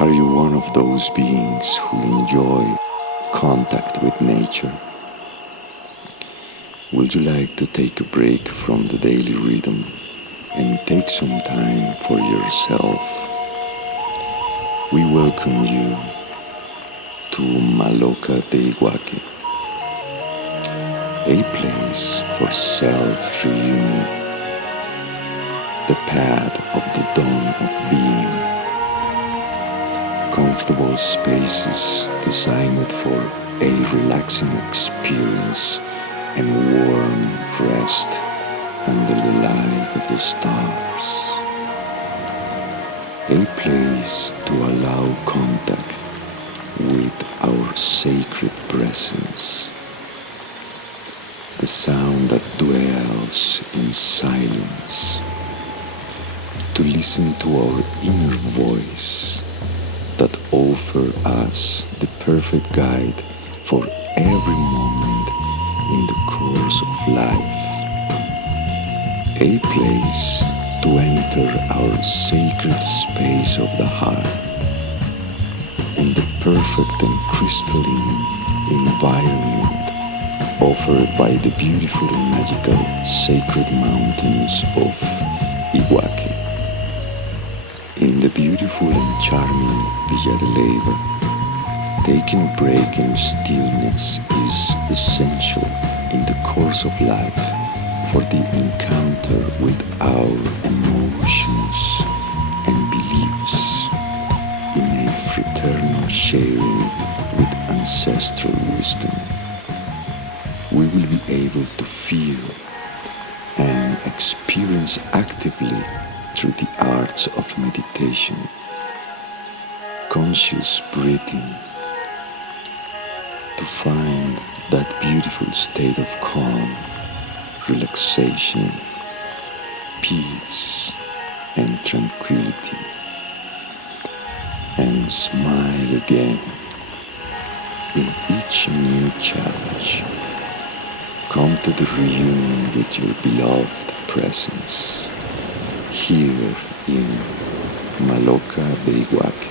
Are you one of those beings who enjoy contact with nature? Would you like to take a break from the daily rhythm and take some time for yourself? We welcome you to Maloka de Iguaque, a place for self-reunion, the path of the dawn of being. Comfortable spaces designed for a relaxing experience and warm rest under the light of the stars. A place to allow contact with our sacred presence, the sound that dwells in silence, to listen to our inner voice that offer us the perfect guide for every moment in the course of life. A place to enter our sacred space of the heart and the perfect and crystalline environment offered by the beautiful and magical sacred mountains of Iguaque. In the beautiful and charming Villa de Leyva, taking a break in stillness is essential in the course of life for the encounter with our emotions and beliefs in a fraternal sharing with ancestral wisdom. We will be able to feel and experience actively through the arts of meditation, conscious breathing, to find that beautiful state of calm, relaxation, peace, and tranquility, and smile again in each new challenge. Come to the reunion with your beloved presence here in Maloka de Iguaque.